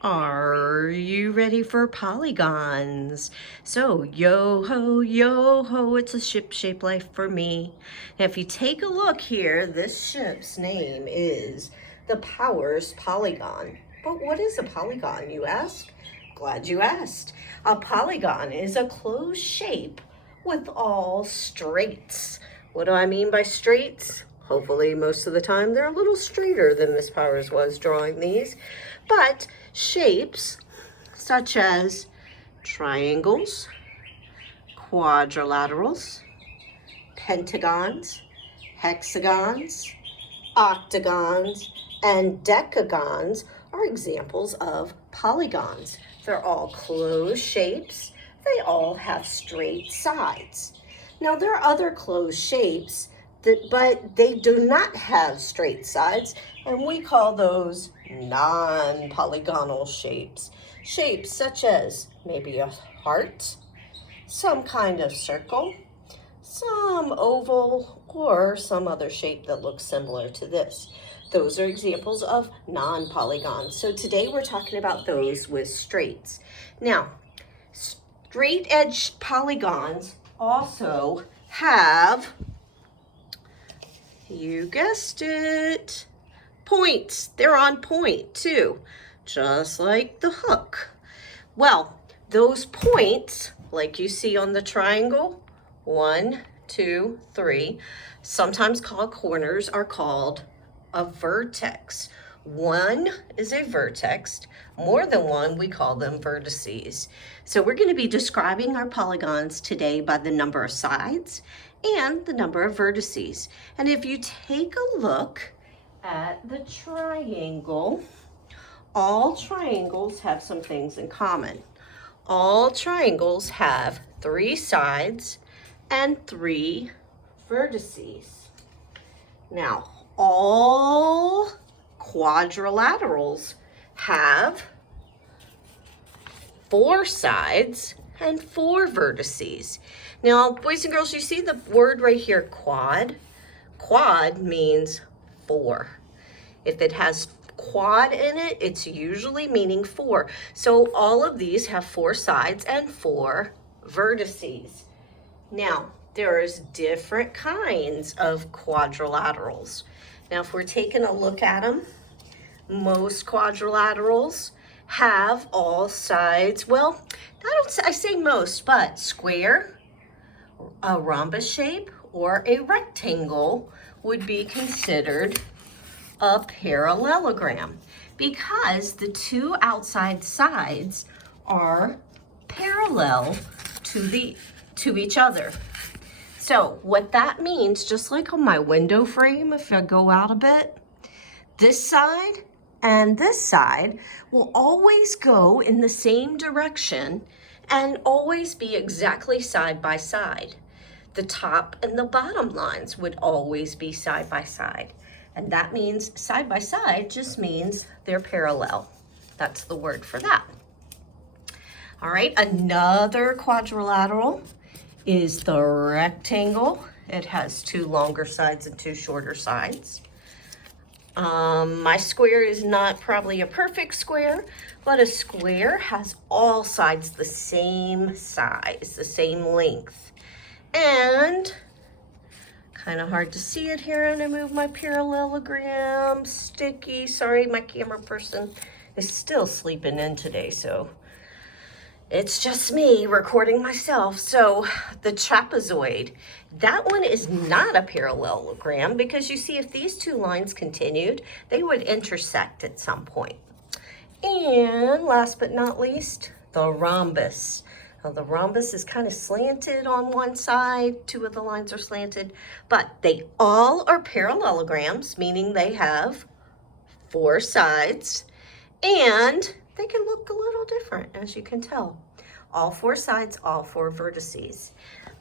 Are you ready for polygons? So, yo ho, it's a ship-shaped life for me. Now, if you take a look here, this ship's name is the Powers Polygon. But what is a polygon, you ask? Glad you asked. A polygon is a closed shape with all straights. What do I mean by straights? Hopefully, most of the time, they're a little straighter than Miss Powers was drawing these. But shapes such as triangles, quadrilaterals, pentagons, hexagons, octagons, and decagons are examples of polygons. They're all closed shapes. They all have straight sides. Now, there are other closed shapes, but they do not have straight sides, and we call those non-polygonal shapes. Shapes such as maybe a heart, some kind of circle, some oval, or some other shape that looks similar to this. Those are examples of non-polygons. So today we're talking about those with straights. Now, straight edge polygons also have, you guessed it, points. They're on point too, just like the hook. Well, those points, like you see on the triangle, 1, 2, 3, sometimes called corners, are called a vertex. One is a vertex. More than one, we call them vertices. So we're going to be describing our polygons today by the number of sides and the number of vertices. And if you take a look at the triangle, all triangles have some things in common. All triangles have 3 sides and 3 vertices. Now, all quadrilaterals have 4 sides and 4 vertices. Now, boys and girls, you see the word right here, quad? Quad means 4. If it has quad in it, it's usually meaning 4. So all of these have 4 sides and 4 vertices. Now, there's different kinds of quadrilaterals. Now, if we're taking a look at them, most quadrilaterals have all sides, well, I say most, but square, a rhombus shape, or a rectangle would be considered a parallelogram because the 2 outside sides are parallel to each other. So what that means, just like on my window frame, if I go out a bit, this side and this side will always go in the same direction and always be exactly side by side. The top and the bottom lines would always be side by side. And that means side by side just means they're parallel. That's the word for that. All right, another quadrilateral is the rectangle. It has 2 longer sides and 2 shorter sides. My square is not probably a perfect square, but a square has all sides the same size, the same length. And kind of hard to see it here, and I move my parallelogram, sticky. Sorry, my camera person is still sleeping in today, so it's just me recording myself. So the trapezoid, that one is not a parallelogram because you see if these 2 lines continued, they would intersect at some point. And last but not least, the rhombus. Now, the rhombus is kind of slanted on one side, 2 of the lines are slanted, but they all are parallelograms, meaning they have 4 sides, and they can look a little different, as you can tell. All 4 sides, all 4 vertices.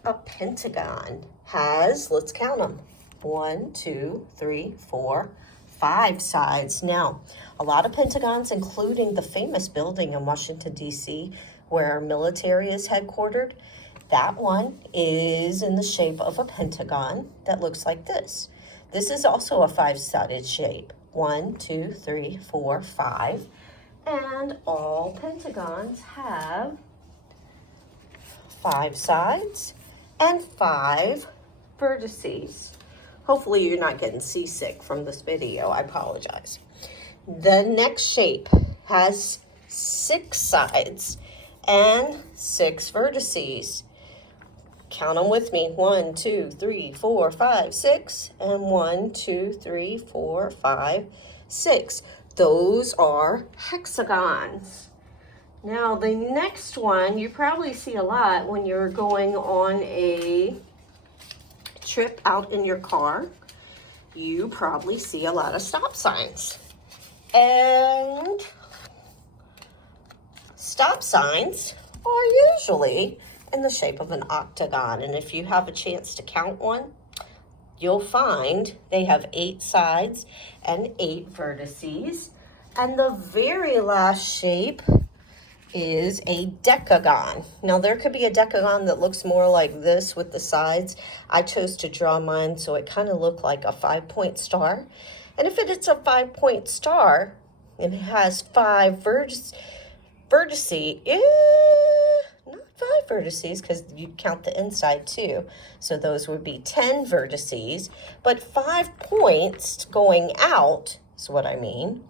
A pentagon has, let's count them, 1, 2, 3, 4, 5 sides. Now, a lot of pentagons, including the famous building in Washington, D.C., where our military is headquartered, that one is in the shape of a pentagon that looks like this. This is also a 5-sided shape. 1, 2, 3, 4, 5. And all pentagons have 5 sides and 5 vertices. Hopefully you're not getting seasick from this video. I apologize. The next shape has 6 sides and 6 vertices. Count them with me. 1, 2, 3, 4, 5, 6. And 1, 2, 3, 4, 5, 6. Those are hexagons. Now the next one you probably see a lot when you're going on a trip out in your car. You probably see a lot of stop signs. And stop signs are usually in the shape of an octagon. And if you have a chance to count one, you'll find they have 8 sides and 8 vertices. And the very last shape is a decagon. Now there could be a decagon that looks more like this with the sides. I chose to draw mine so it kind of looked like a 5-point star. And if it's a 5-point star, it has 5 vertices. Not 5 vertices because you count the inside too. So those would be 10 vertices, but 5 points going out is what I mean.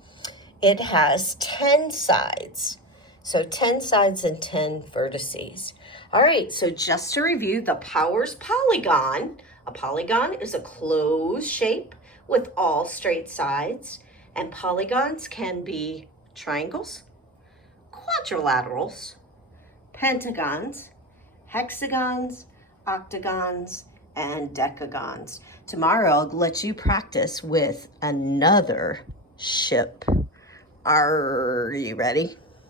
It has 10 sides. So 10 sides and 10 vertices. All right, so just to review the powers polygon. A polygon is a closed shape with all straight sides. And polygons can be triangles, quadrilaterals, pentagons, hexagons, octagons, and decagons. Tomorrow I'll let you practice with another ship. Are you ready?